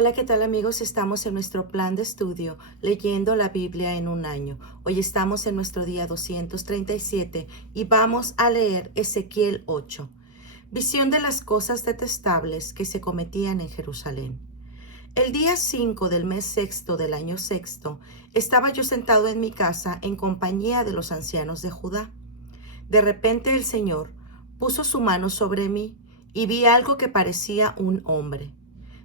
Hola, ¿qué tal amigos? Estamos en nuestro plan de estudio leyendo la Biblia en un año. Hoy estamos en nuestro día 237 y vamos a leer Ezequiel 8. Visión de las cosas detestables que se cometían en Jerusalén. El día 5 del mes sexto del año sexto, estaba yo sentado en mi casa en compañía de los ancianos de Judá. De repente el Señor puso su mano sobre mí y vi algo que parecía un hombre.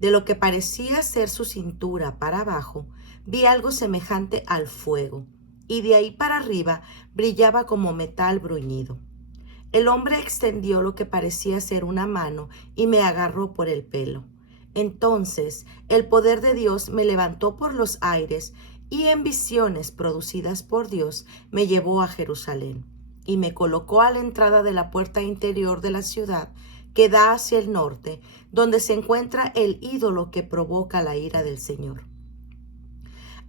De lo que parecía ser su cintura para abajo, vi algo semejante al fuego, y de ahí para arriba brillaba como metal bruñido. El hombre extendió lo que parecía ser una mano y me agarró por el pelo. Entonces el poder de Dios me levantó por los aires y en visiones producidas por Dios me llevó a Jerusalén y me colocó a la entrada de la puerta interior de la ciudad que da hacia el norte, donde se encuentra el ídolo que provoca la ira del Señor.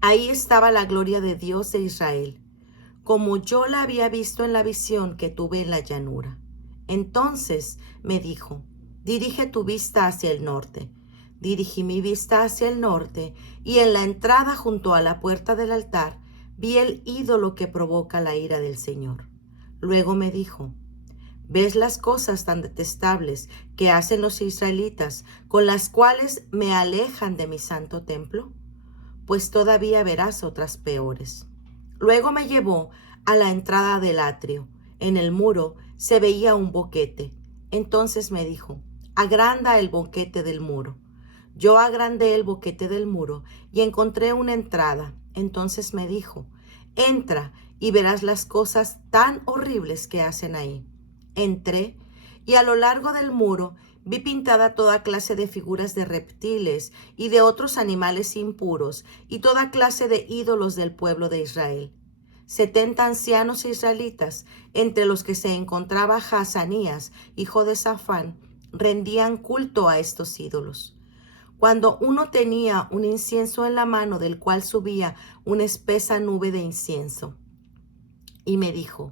Ahí estaba la gloria de Dios de Israel, como yo la había visto en la visión que tuve en la llanura. Entonces me dijo, dirige tu vista hacia el norte. Dirigí mi vista hacia el norte, y en la entrada junto a la puerta del altar vi el ídolo que provoca la ira del Señor. Luego me dijo, ¿ves las cosas tan detestables que hacen los israelitas, con las cuales me alejan de mi santo templo? Pues todavía verás otras peores. Luego me llevó a la entrada del atrio. En el muro se veía un boquete. Entonces me dijo, agranda el boquete del muro. Yo agrandé el boquete del muro y encontré una entrada. Entonces me dijo, entra y verás las cosas tan horribles que hacen ahí. Entré y a lo largo del muro vi pintada toda clase de figuras de reptiles y de otros animales impuros y toda clase de ídolos del pueblo de Israel. 70 ancianos israelitas, entre los que se encontraba Hazanías, hijo de Safán, rendían culto a estos ídolos. Cuando uno tenía un incienso en la mano del cual subía una espesa nube de incienso, y me dijo,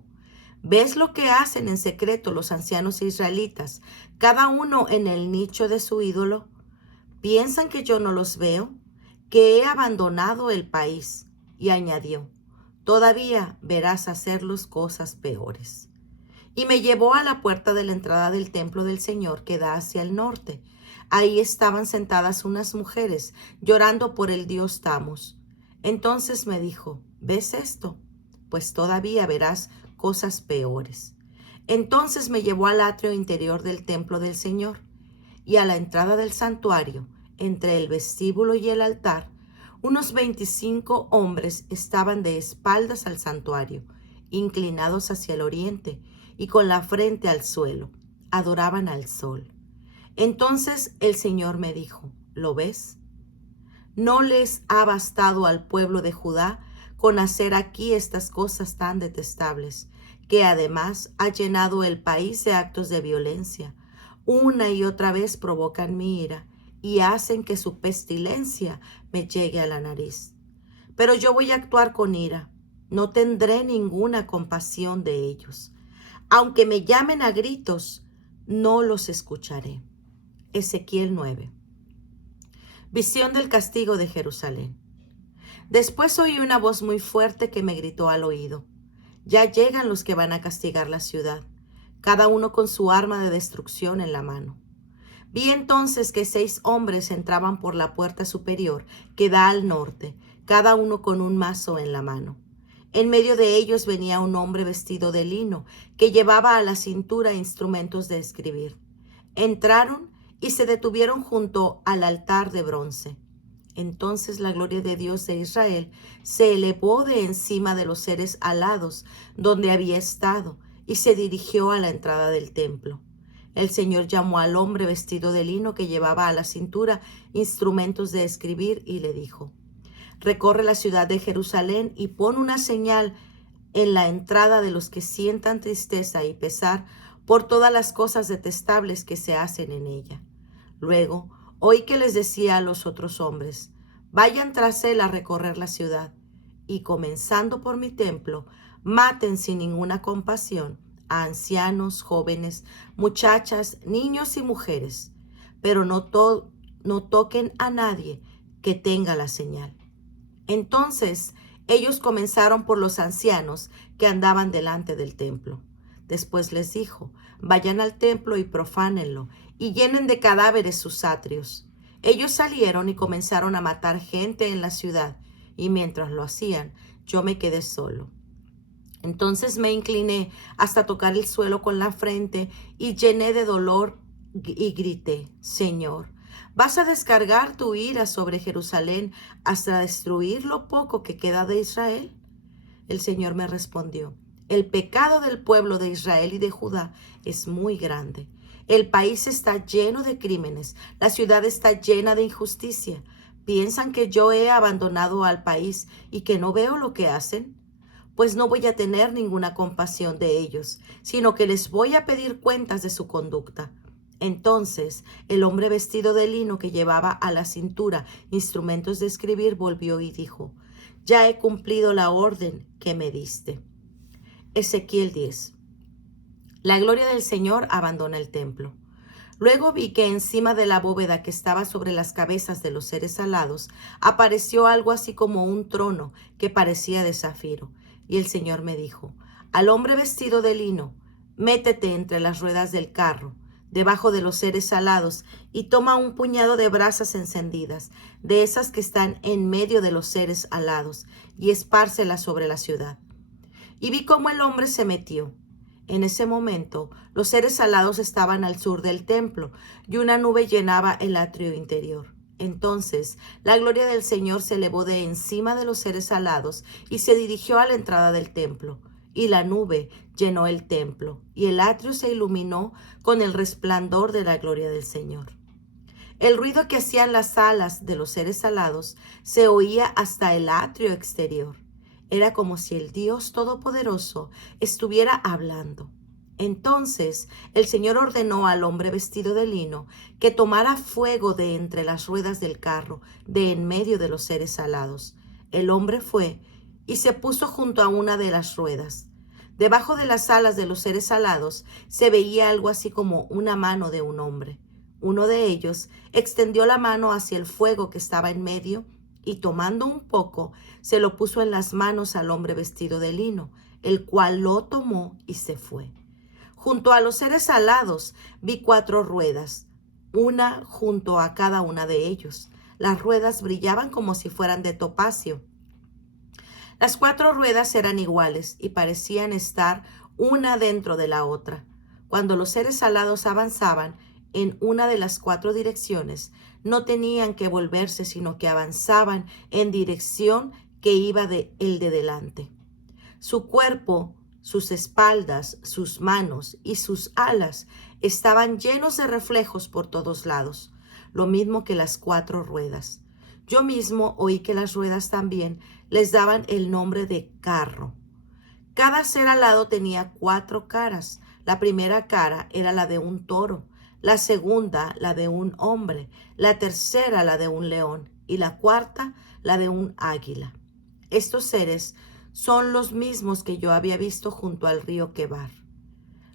¿ves lo que hacen en secreto los ancianos israelitas, cada uno en el nicho de su ídolo? ¿Piensan que yo no los veo? Que he abandonado el país. Y añadió, todavía verás hacerlos cosas peores. Y me llevó a la puerta de la entrada del templo del Señor que da hacia el norte. Ahí estaban sentadas unas mujeres llorando por el dios Tammuz. Entonces me dijo, ¿ves esto? Pues todavía verás cosas peores. Entonces me llevó al atrio interior del templo del Señor y a la entrada del santuario, entre el vestíbulo y el altar, unos 25 hombres estaban de espaldas al santuario, inclinados hacia el oriente y con la frente al suelo. Adoraban al sol. Entonces el Señor me dijo, ¿lo ves? ¿No les ha bastado al pueblo de Judá con hacer aquí estas cosas tan detestables, que además ha llenado el país de actos de violencia? Una y otra vez provocan mi ira y hacen que su pestilencia me llegue a la nariz. Pero yo voy a actuar con ira, no tendré ninguna compasión de ellos. Aunque me llamen a gritos, no los escucharé. Ezequiel 9. Visión del castigo de Jerusalén. Después oí una voz muy fuerte que me gritó al oído, ya llegan los que van a castigar la ciudad, cada uno con su arma de destrucción en la mano. Vi entonces que 6 hombres entraban por la puerta superior que da al norte, cada uno con un mazo en la mano. En medio de ellos venía un hombre vestido de lino, que llevaba a la cintura instrumentos de escribir. Entraron y se detuvieron junto al altar de bronce. Entonces la gloria de Dios de Israel se elevó de encima de los seres alados donde había estado y se dirigió a la entrada del templo. El Señor llamó al hombre vestido de lino que llevaba a la cintura instrumentos de escribir y le dijo, recorre la ciudad de Jerusalén y pon una señal en la entrada de los que sientan tristeza y pesar por todas las cosas detestables que se hacen en ella. Luego oí que les decía a los otros hombres, vayan tras él a recorrer la ciudad, y comenzando por mi templo, maten sin ninguna compasión a ancianos, jóvenes, muchachas, niños y mujeres, pero no toquen a nadie que tenga la señal. Entonces ellos comenzaron por los ancianos que andaban delante del templo. Después les dijo: vayan al templo y profánenlo, y llenen de cadáveres sus atrios. Ellos salieron y comenzaron a matar gente en la ciudad, y mientras lo hacían, yo me quedé solo. Entonces me incliné hasta tocar el suelo con la frente y llené de dolor y grité: Señor, ¿vas a descargar tu ira sobre Jerusalén hasta destruir lo poco que queda de Israel? El Señor me respondió: el pecado del pueblo de Israel y de Judá es muy grande. El país está lleno de crímenes, la ciudad está llena de injusticia. ¿Piensan que yo he abandonado al país y que no veo lo que hacen? Pues no voy a tener ninguna compasión de ellos, sino que les voy a pedir cuentas de su conducta. Entonces el hombre vestido de lino que llevaba a la cintura instrumentos de escribir volvió y dijo: ya he cumplido la orden que me diste. Ezequiel 10. La gloria del Señor abandona el templo. Luego vi que encima de la bóveda que estaba sobre las cabezas de los seres alados apareció algo así como un trono que parecía de zafiro. Y el Señor me dijo: al hombre vestido de lino, métete entre las ruedas del carro, debajo de los seres alados, y toma un puñado de brasas encendidas, de esas que están en medio de los seres alados, y espárcelas sobre la ciudad. Y vi cómo el hombre se metió. En ese momento, los seres alados estaban al sur del templo, y una nube llenaba el atrio interior. Entonces, la gloria del Señor se elevó de encima de los seres alados y se dirigió a la entrada del templo. Y la nube llenó el templo, y el atrio se iluminó con el resplandor de la gloria del Señor. El ruido que hacían las alas de los seres alados se oía hasta el atrio exterior. Era como si el Dios Todopoderoso estuviera hablando. Entonces el Señor ordenó al hombre vestido de lino que tomara fuego de entre las ruedas del carro, de en medio de los seres alados. El hombre fue y se puso junto a una de las ruedas. Debajo de las alas de los seres alados se veía algo así como una mano de un hombre. Uno de ellos extendió la mano hacia el fuego que estaba en medio y tomando un poco, se lo puso en las manos al hombre vestido de lino, el cual lo tomó y se fue. Junto a los seres alados vi 4 ruedas, una junto a cada una de ellos. Las ruedas brillaban como si fueran de topacio. Las 4 ruedas eran iguales y parecían estar una dentro de la otra. Cuando los seres alados avanzaban en una de las 4 direcciones, no tenían que volverse, sino que avanzaban en dirección que iba el de delante. Su cuerpo, sus espaldas, sus manos y sus alas estaban llenos de reflejos por todos lados, lo mismo que las 4 ruedas. Yo mismo oí que las ruedas también les daban el nombre de carro. Cada ser alado tenía 4 caras. La primera cara era la de un toro, la segunda la de un hombre, la tercera la de un león y la cuarta la de un águila. Estos seres son los mismos que yo había visto junto al río Quebar.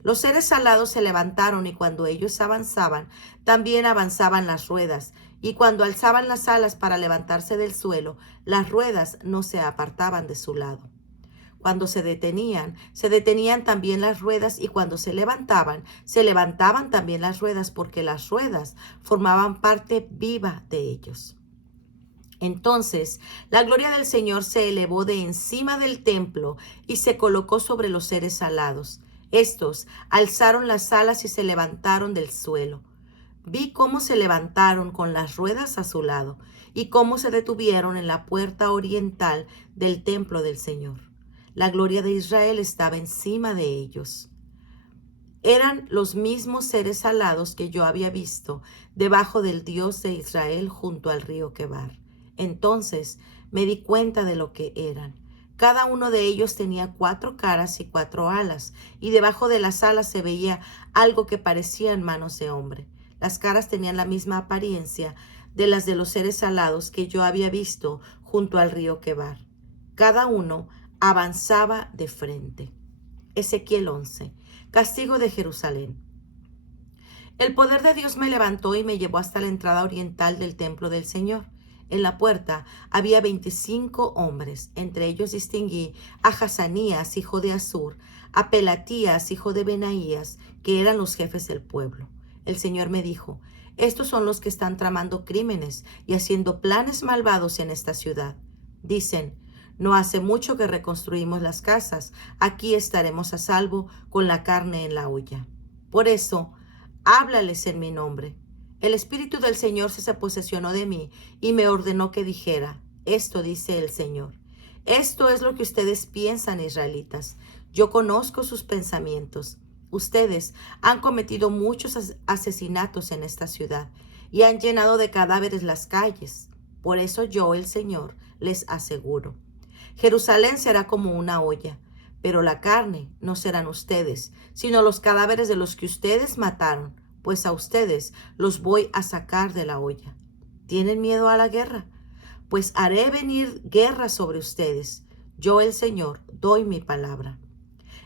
Los seres alados se levantaron y cuando ellos avanzaban, también avanzaban las ruedas, y cuando alzaban las alas para levantarse del suelo, las ruedas no se apartaban de su lado. Cuando se detenían también las ruedas, y cuando se levantaban también las ruedas, porque las ruedas formaban parte viva de ellos. Entonces la gloria del Señor se elevó de encima del templo y se colocó sobre los seres alados. Estos alzaron las alas y se levantaron del suelo. Vi cómo se levantaron con las ruedas a su lado y cómo se detuvieron en la puerta oriental del templo del Señor. La gloria de Israel estaba encima de ellos. Eran los mismos seres alados que yo había visto debajo del Dios de Israel junto al río Quebar. Entonces me di cuenta de lo que eran. Cada uno de ellos tenía 4 caras y 4 alas, y debajo de las alas se veía algo que parecían manos de hombre. Las caras tenían la misma apariencia de las de los seres alados que yo había visto junto al río Quebar. Cada uno avanzaba de frente. Ezequiel 11. Castigo de Jerusalén. El poder de Dios me levantó y me llevó hasta la entrada oriental del templo del Señor. En la puerta había 25 hombres. Entre ellos distinguí a Hazanías, hijo de Azur, a Pelatías, hijo de Benaías, que eran los jefes del pueblo. El Señor me dijo: estos son los que están tramando crímenes y haciendo planes malvados en esta ciudad. Dicen: no hace mucho que reconstruimos las casas, aquí estaremos a salvo con la carne en la olla. Por eso, háblales en mi nombre. El Espíritu del Señor se posesionó de mí y me ordenó que dijera: esto dice el Señor. Esto es lo que ustedes piensan, israelitas. Yo conozco sus pensamientos. Ustedes han cometido muchos asesinatos en esta ciudad y han llenado de cadáveres las calles. Por eso yo, el Señor, les aseguro: Jerusalén será como una olla, pero la carne no serán ustedes, sino los cadáveres de los que ustedes mataron, pues a ustedes los voy a sacar de la olla. ¿Tienen miedo a la guerra? Pues haré venir guerra sobre ustedes. Yo, el Señor, doy mi palabra.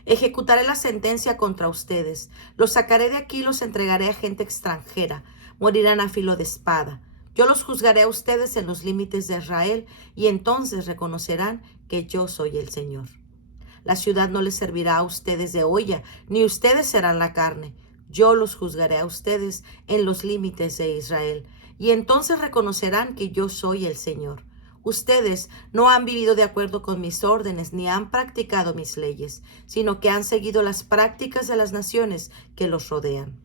Ejecutaré la sentencia contra ustedes. Los sacaré de aquí y los entregaré a gente extranjera. Morirán a filo de espada. Yo los juzgaré a ustedes en los límites de Israel y entonces reconocerán que yo soy el Señor. La ciudad no les servirá a ustedes de olla, ni ustedes serán la carne. Yo los juzgaré a ustedes en los límites de Israel y entonces reconocerán que yo soy el Señor. Ustedes no han vivido de acuerdo con mis órdenes ni han practicado mis leyes, sino que han seguido las prácticas de las naciones que los rodean.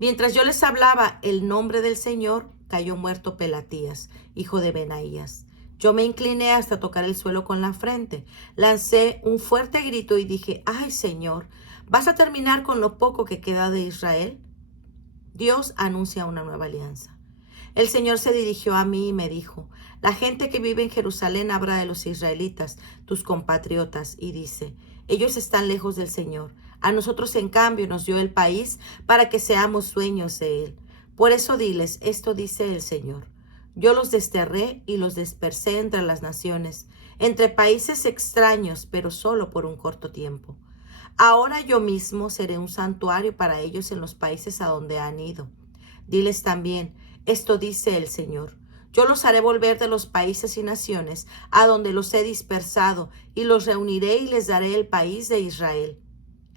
Mientras yo les hablaba el nombre del Señor, cayó muerto Pelatías, hijo de Benaías. Yo me incliné hasta tocar el suelo con la frente. Lancé un fuerte grito y dije: ¡ay, Señor! ¿Vas a terminar con lo poco que queda de Israel? Dios anuncia una nueva alianza. El Señor se dirigió a mí y me dijo: la gente que vive en Jerusalén habla de los israelitas, tus compatriotas, y dice: ellos están lejos del Señor. A nosotros, en cambio, nos dio el país para que seamos dueños de él. Por eso diles: esto dice el Señor. Yo los desterré y los dispersé entre las naciones, entre países extraños, pero solo por un corto tiempo. Ahora yo mismo seré un santuario para ellos en los países a donde han ido. Diles también: esto dice el Señor. Yo los haré volver de los países y naciones a donde los he dispersado y los reuniré y les daré el país de Israel.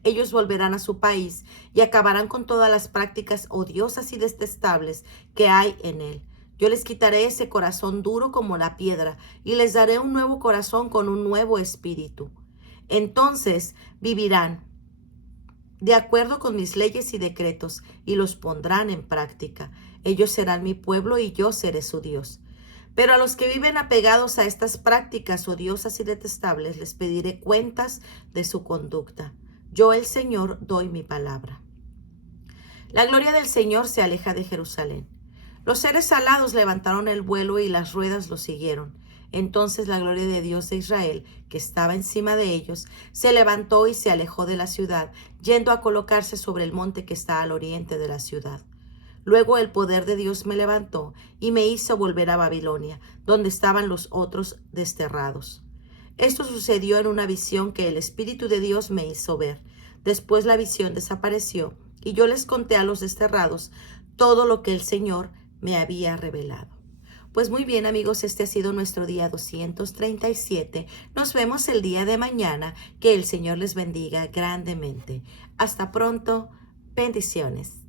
Ellos volverán a su país y acabarán con todas las prácticas odiosas y detestables que hay en él. Yo les quitaré ese corazón duro como la piedra y les daré un nuevo corazón con un nuevo espíritu. Entonces vivirán de acuerdo con mis leyes y decretos y los pondrán en práctica. Ellos serán mi pueblo y yo seré su Dios. Pero a los que viven apegados a estas prácticas odiosas y detestables les pediré cuentas de su conducta. Yo, el Señor, doy mi palabra. La gloria del Señor se aleja de Jerusalén. Los seres alados levantaron el vuelo y las ruedas los siguieron. Entonces la gloria de Dios de Israel, que estaba encima de ellos, se levantó y se alejó de la ciudad, yendo a colocarse sobre el monte que está al oriente de la ciudad. Luego el poder de Dios me levantó y me hizo volver a Babilonia, donde estaban los otros desterrados. Esto sucedió en una visión que el Espíritu de Dios me hizo ver. Después la visión desapareció y yo les conté a los desterrados todo lo que el Señor me había revelado. Pues muy bien, amigos, este ha sido nuestro día 237. Nos vemos el día de mañana. Que el Señor les bendiga grandemente. Hasta pronto. Bendiciones.